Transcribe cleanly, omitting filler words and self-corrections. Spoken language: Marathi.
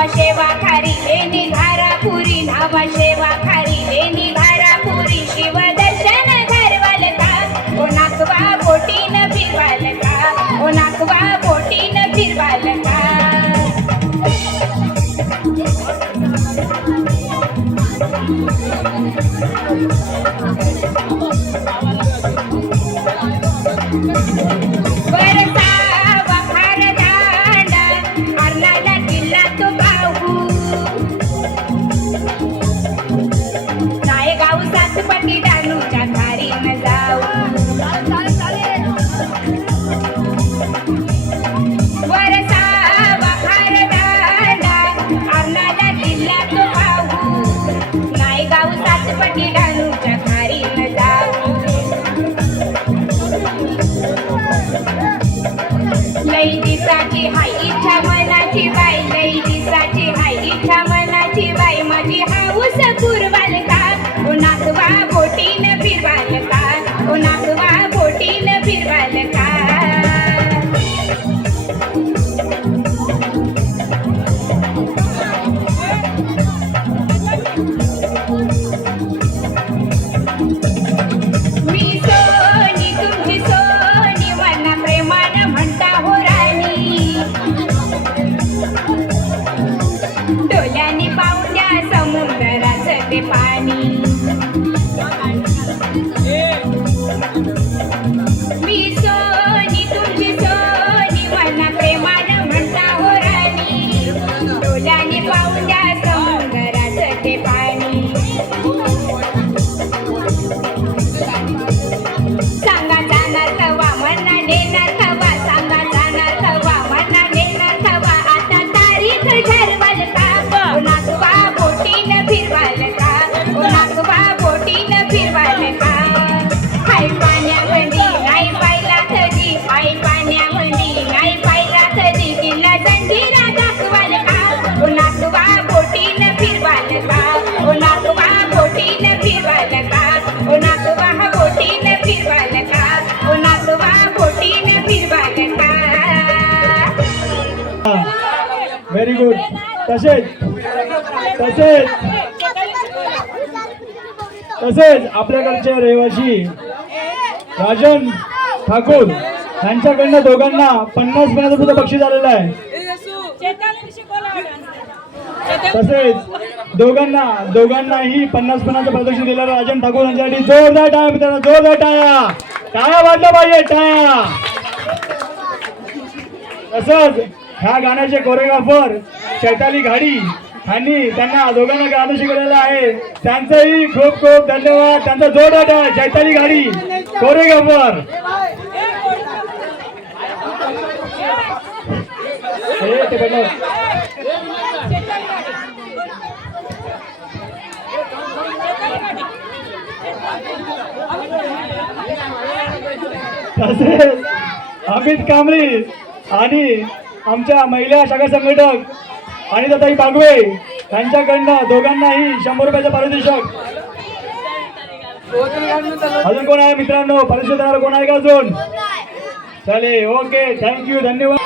नावा शेवा खारी लेणी घारापुरी नावा शेवा खारी लेणी घारापुरी शिव दर्शन घरवाल का ओ नाकवा बोटीन फिरवाल का ओ नाकवा बोटीन फिरवाल का लई दिसाची हाय इच्छा मनाची बाई लई दिसाची हाय इच्छा मनाची बाई माझी हाऊस पुरवाल का ओ नाकवा बोटीन फिरवाल का ओ नाकवा बोटीन फिरवाल का डोल्याने पाहुण्या समुद्राचं ते पाणी मी सोनी तुमची सोनी मना प्रेमानं म्हणता हो राणी डोल्याने पाहुण्या समुद्राचं ते पाणी सांगा जाणार कवा मना नेणार कवा सांगा जाणार कवा मना नेणार कवा आता तारीख ठरवाल का ओ नाकवा बोटीन फिरवाल का ओ नाकवा बोटीन फिरवाल का हाय पाण्यामध्ये नाही पाहिला कधी हाय पाण्यामध्ये नाही पाहिला कधी तिला जंजिरा दाखवाल का ओ नाकवा बोटीन फिरवाल का ओ नाकवा बोटीन फिरवाल का ओ नाकवा बोटीन फिरवाल का ओ नाकवा बोटीन फिरवाल का व्हेरी गुड तसेच आपल्याकडचे रहिवासी राजन ठाकूर यांच्याकडनं दोघांना 50 रुपये बक्षीस आलेलं आहे. तसेच दोघांनाही 50 प्रदर्शन दिलं राजन ठाकूर यांच्यासाठी जोरदार टाळ्या मित्रांनो जोरदार टाळ्या वाजल्या पाहिजे टाळ्या. तसंच ह्या गाण्याचे कोरिओग्राफर चैताली घाडी यांनी त्यांना दोघांना गाणं शिकवलेलं आहे. त्यांचंही खूप खूप धन्यवाद. त्यांचा जोरदार टाळ्या चैताली घाडी कोरिओग्राफर. तसेच अमित कांबळी आणि आमच्या महिला शाखा संघटक आणि ताई बागवे यांच्याकडनं दोघांनाही 100 रुपयाचं पारितोषिक. अजून कोण आहे मित्रांनो पारितोषिक देणारा कोण आहे का अजून? चालेल ओके थँक्यू धन्यवाद.